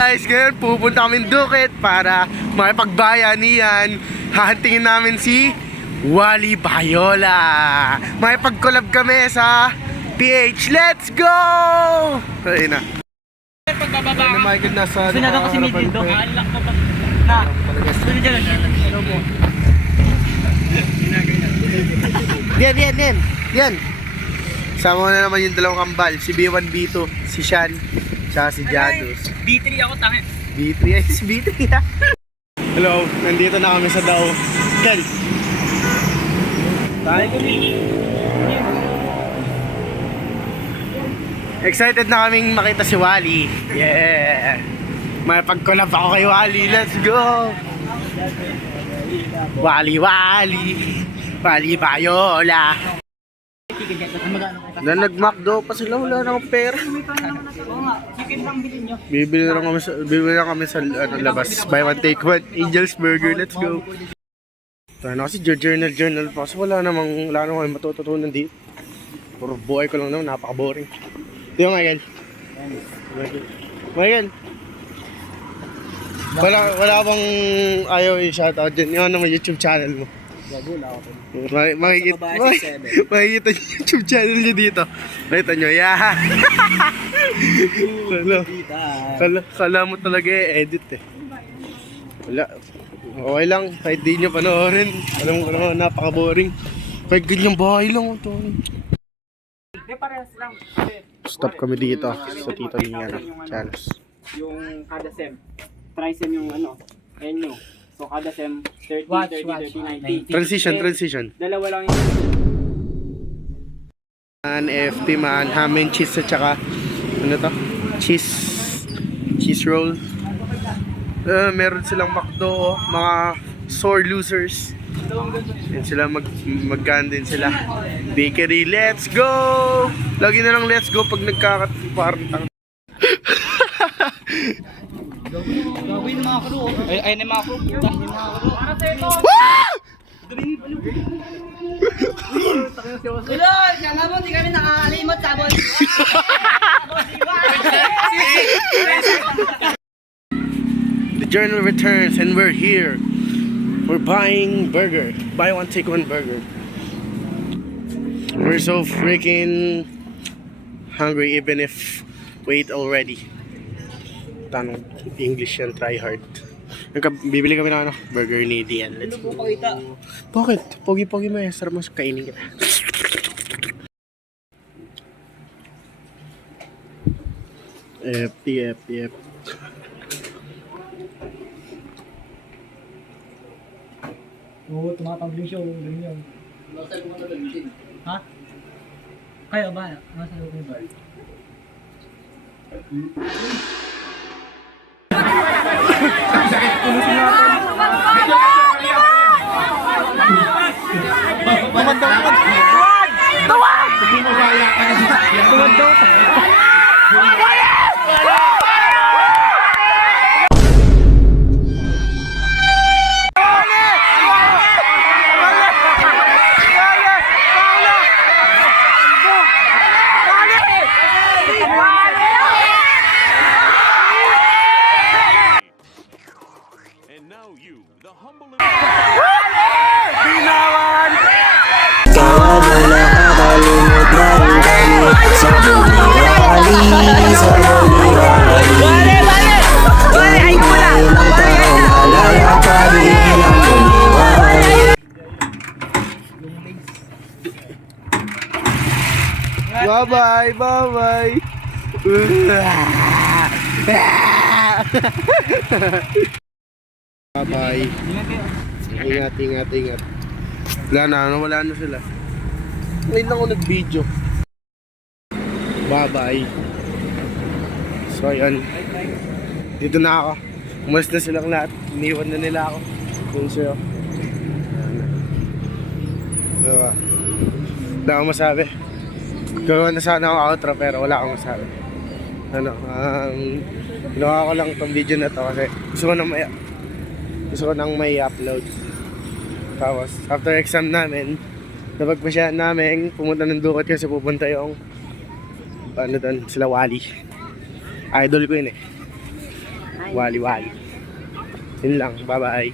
Guys, ngayon pupunta kami Duket para makipagbayanihan. Hahantingin namin si Wally Bayola. Makipag-collab kami sa PH. Let's go! Ayun na. Pagbababa Ano Michael nasa Sinaga ko si Miguel do. Alak mo pa. Na. Sunod dyan. Hello po. Yan. Sama na naman yung dalawang kambal, si B1, B2, si Sean, tsaka si Janus. B3 ako tangin. B3 ay si B3 ha. Hello, nandito na kami sa Dao. Kel. Tayo kami. Excited na kaming makita si Wally. Yeah. May pag-collab ako kay Wally. Let's go. Wally Bayola. Na nag-McDo pa sila, wala na akong pera. Chicken lang bilhin nyo. Bibili lang kami sa labas. Buy one take one, Angel's Burger, let's go. Tayo na kasi journal pa kasi wala namang matututunan dito. Puro buhay ko lang naman, napaka-boring. Ito yung Michael. Wala bang ayaw i-shoutout dyan? Yung ano mo YouTube channel mo? Makikita yung YouTube channel nyo dito. Nakita nyo, yeah. Kala mo talaga edit eh. Wala. Okay lang, kahit di nyo panoorin. Alam mo naman, napaka-boring. Kahit ganyang bahay lang ito. Hindi, parehas lang. Stop kami dito sa tito ni Janus. Yung kada sem. Tri-sem yung ano. Ayan nyo. So kada sem 30, 30, 30, 90. Transition. Dalawa lang yung... FT man, ham and cheese at saka ano to? Cheese roll. Meron silang McDo, mga sore losers. Yan sila magkaan din sila. Bakery, let's go! Lagi na lang let's go pag nagkakaparang. Gawin ng mga crew. Ay na mga crew. Para sa ito. Ulol! Kala mo, di kami nakakalimot sa boss. The journal returns and we're here. We're buying burger. Buy one, take one burger. We're so freaking hungry even if we ate already. Tanong English yan, try hard. Bibili kami ng burger ni Dian. Let's go. Bakit? Pogi-pogi mo eh. Sarap mo kainin kita. Yep. Oo, tumatambling siya. Ganyan. Ha? Kaya ba? Nasa loob mo ba? Bye-bye. Bye-bye. Ingat. Wala na sila. Ngayon lang ako nag-video. Bye-bye. So ayan. Dito na ako. Umalis na silang lahat. Iniwan na nila ako. Yun siya. Diba? Wala akong masabi. Gawin na sana akong outro pero wala akong masabi. Ginawa ko lang itong video na to kasi gusto ko nang may upload. Tapos after exam namin, napagpasyahan namin pumunta ng Duket kasi pupunta yung sila Wally. Idol ko yun eh. Wali-wali. Yun lang. Bye-bye.